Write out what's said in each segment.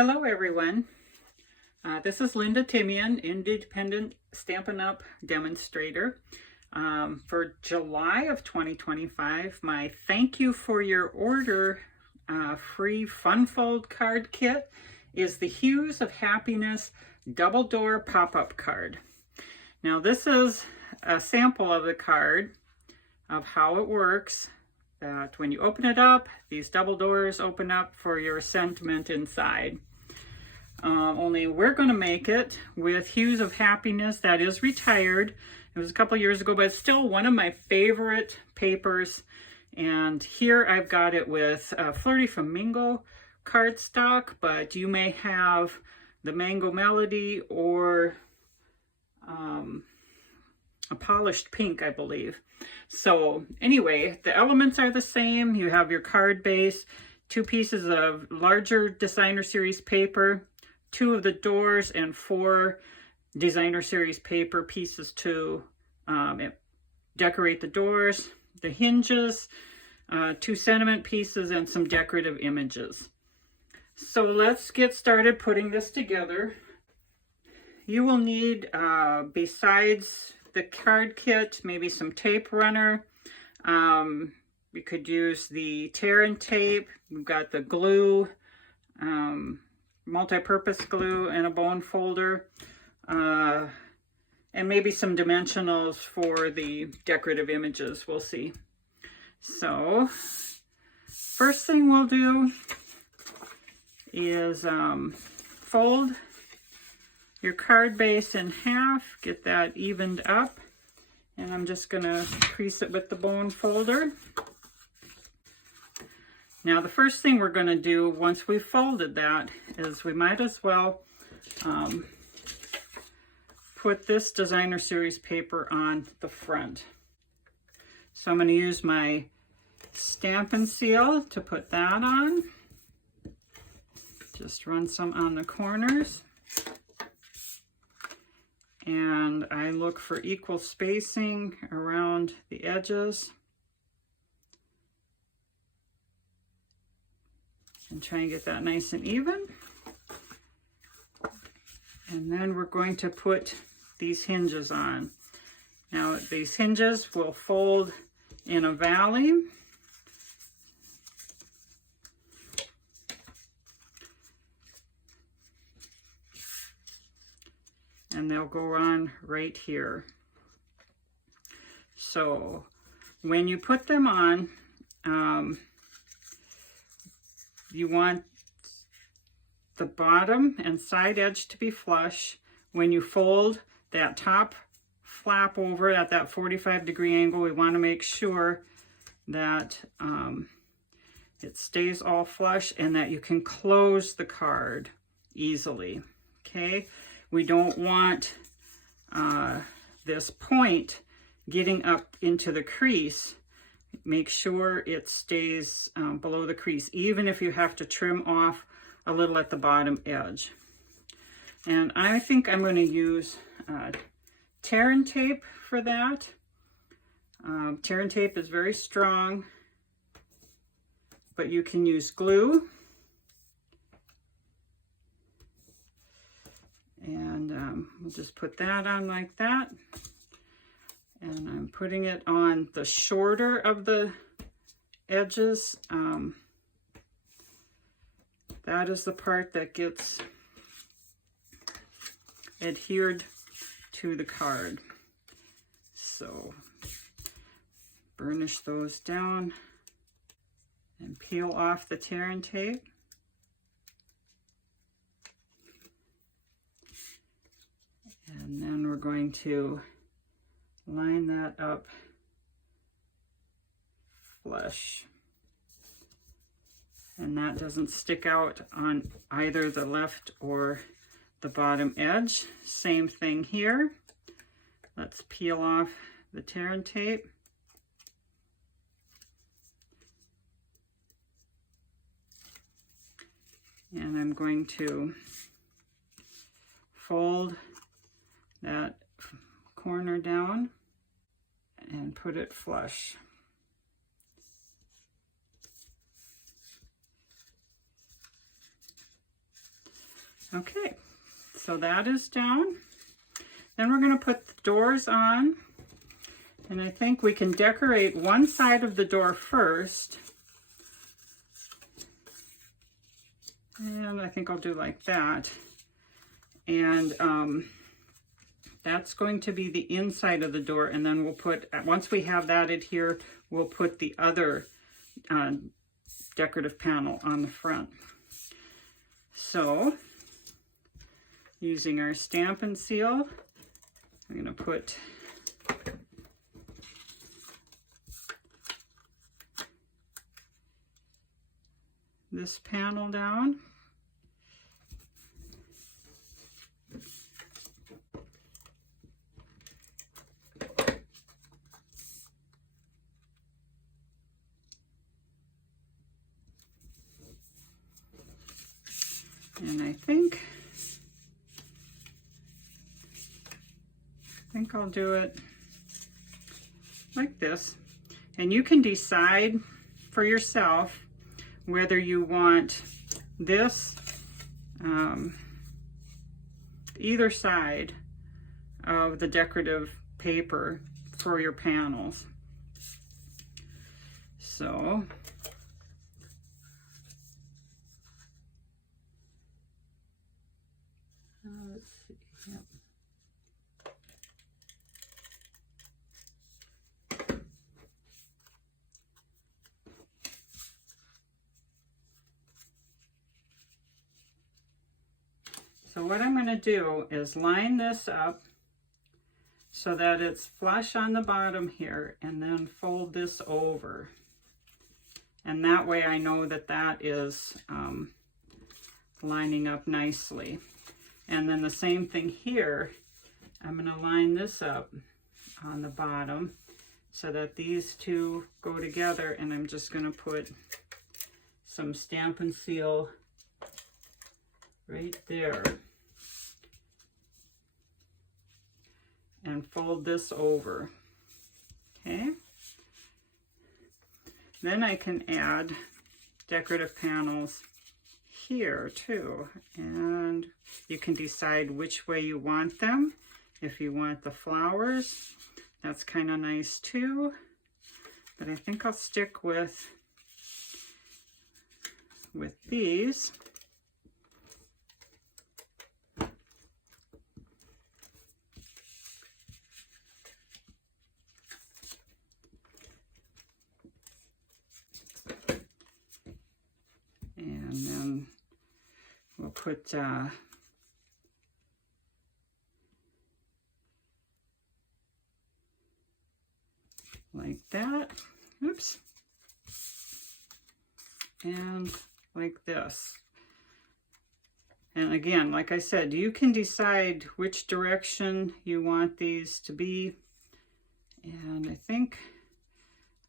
Hello everyone, this is Linda Timian, Independent Stampin' Up! Demonstrator. For July of 2025, my thank you for your order free fun fold card kit is the Hues of Happiness double door pop-up card. Now this is a sample of the card of how it works. That when you open it up, these double doors open up for your sentiment inside. Only we're going to make it with Hues of Happiness that is retired. It was a couple years ago, but it's still one of my favorite papers. And here I've got it with Flirty Flamingo cardstock, but you may have the Mango Melody or a polished pink, I believe. So anyway, the elements are the same. You have your card base, 2 pieces of larger designer series paper, 2 of the doors, and 4 designer series paper pieces to decorate the doors, the hinges, 2 sentiment pieces, and some decorative images. So let's get started putting this together. You will need, besides the card kit, maybe some tape runner. You could use the tear and tape. We've got the glue, multi-purpose glue, and a bone folder, and maybe some dimensionals for the decorative images. We'll see. So first thing we'll do is fold your card base in half, get that evened up, and I'm just going to crease it with the bone folder. Now the first thing we're going to do once we've folded that is we might as well put this designer series paper on the front. So I'm going to use my Stampin' Seal to put that on. Just run some on the corners. And I look for equal spacing around the edges. And try and get that nice and even. And then we're going to put these hinges on. Now these hinges will fold in a valley. And they'll go on right here. So when you put them on, you want the bottom and side edge to be flush. When you fold that top flap over at that 45-degree angle, we want to make sure that it stays all flush and that you can close the card easily. Okay? We don't want this point getting up into the crease. Make sure it stays below the crease, even if you have to trim off a little at the bottom edge. And I think I'm going to use tear and tape for that. Tear and tape is very strong, but you can use glue. And we'll just put that on like that. And I'm putting it on the shorter of the edges. That is the part that gets adhered to the card. So burnish those down and peel off the tear and tape. And then we're going to line that up flush. And that doesn't stick out on either the left or the bottom edge. Same thing here. Let's peel off the tear and tape. And I'm going to fold that corner down and put it flush. Okay, so that is down. Then we're going to put the doors on, and I think we can decorate one side of the door first. And I think I'll do like that. And that's going to be the inside of the door, and then we'll put, once we have that adhered, we'll put the other decorative panel on the front. So, using our Stampin' Seal, I'm going to put this panel down. And I think I'll do it like this. And you can decide for yourself whether you want this either side of the decorative paper for your panels. So let's see. Yep. So what I'm going to do is line this up so that it's flush on the bottom here, and then fold this over. And that way I know that that is lining up nicely. And then the same thing here, I'm going to line this up on the bottom so that these two go together, and I'm just going to put some Stampin' Seal right there. And fold this over, okay? Then I can add decorative panels here too, and you can decide which way you want them. If you want the flowers, that's kind of nice too, but I think I'll stick with these. And then we'll put like that. Oops. And like this. And again, like I said, you can decide which direction you want these to be. And I think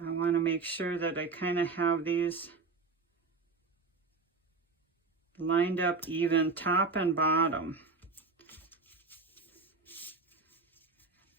I want to make sure that I kind of have these lined up even top and bottom.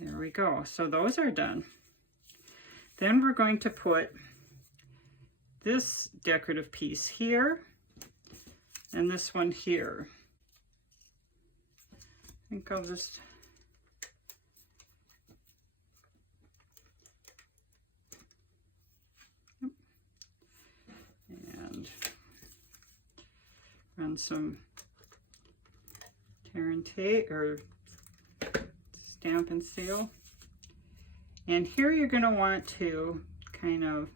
There we go. So those are done. Then we're going to put this decorative piece here and this one here. I think I'll just and run some tear and tape or Stampin' Seal. And here you're going to want to kind of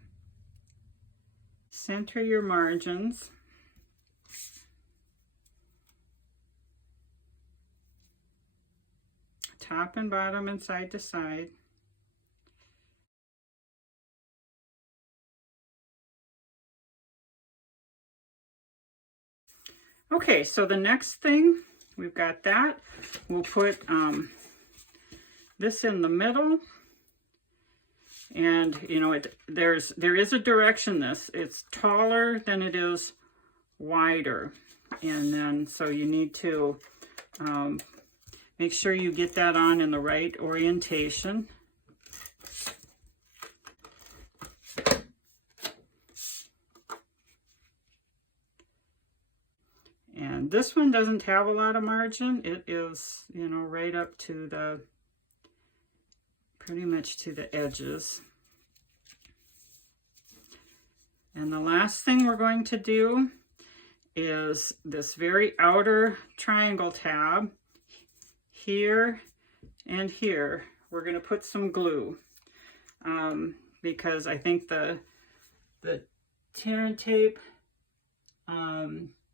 center your margins. Top and bottom and side to side. Okay, so the next thing, we've got that. We'll put this in the middle. And you know, there is a direction this. It's taller than it is wider. And then, so you need to make sure you get that on in the right orientation. And This one doesn't have a lot of margin. It is, you know, right up to the, pretty much to the edges. And the last thing we're going to do is this very outer triangle tab here and here. We're going to put some glue because I think the tear and tape,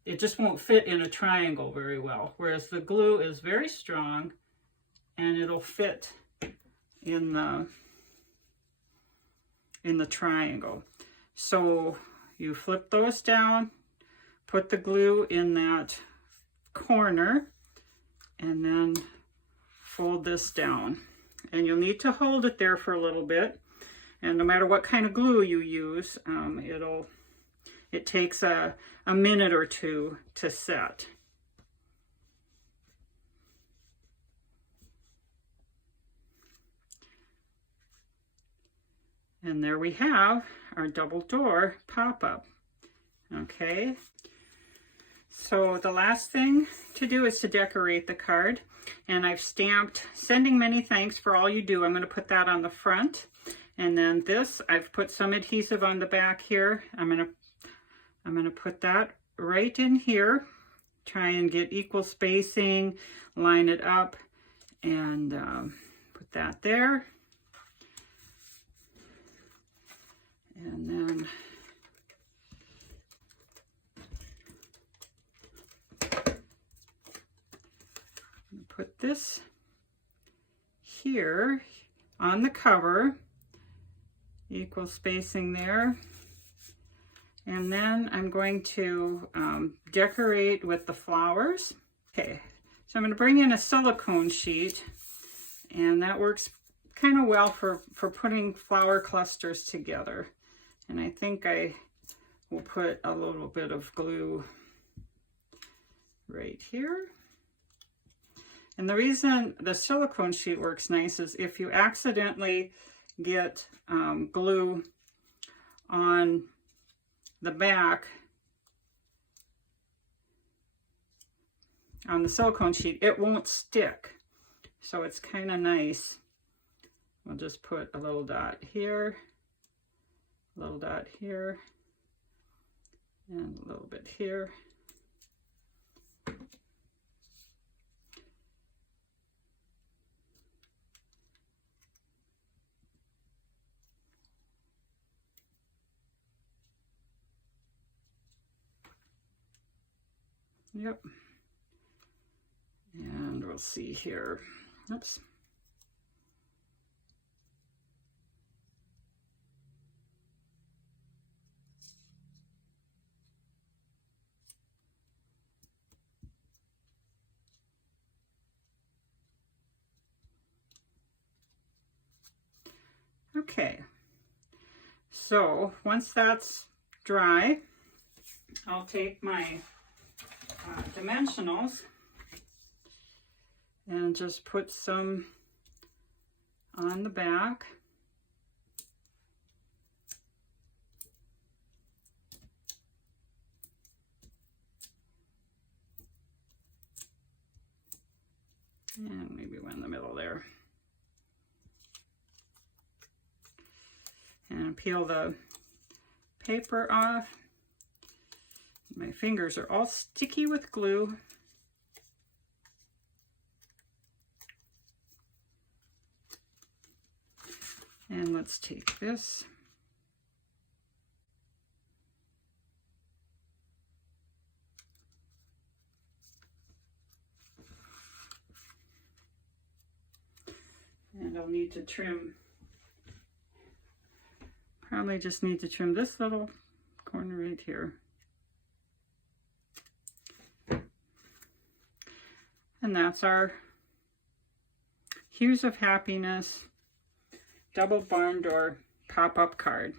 it just won't fit in a triangle very well, whereas the glue is very strong and it'll fit in the triangle. So you flip those down, put the glue in that corner, and then fold this down. And you'll need to hold it there for a little bit. And no matter what kind of glue you use, it takes a minute or two to set. And there we have our double door pop-up. Okay, so the last thing to do is to decorate the card. And I've stamped "Sending many thanks for all you do." I'm going to put that on the front. And then this, I've put some adhesive on the back here. I'm going to put that right in here. Try and get equal spacing, line it up, and put that there. And then put this here on the cover, equal spacing there. And then I'm going to decorate with the flowers. Okay, so I'm going to bring in a silicone sheet, and that works kind of well for putting flower clusters together. And I think I will put a little bit of glue right here. And the reason the silicone sheet works nice is if you accidentally get glue on the back on the silicone sheet, it won't stick. So it's kind of nice. We'll just put a little dot here, a little dot here, and a little bit here. Yep. And we'll see here. Oops. Okay. So once that's dry, I'll take my dimensionals and just put some on the back. And maybe one in the middle there. And peel the paper off. My fingers are all sticky with glue. And let's take this. And I'll need to trim, probably just need to trim this little corner right here. And that's our Hues of Happiness double barn door pop-up card.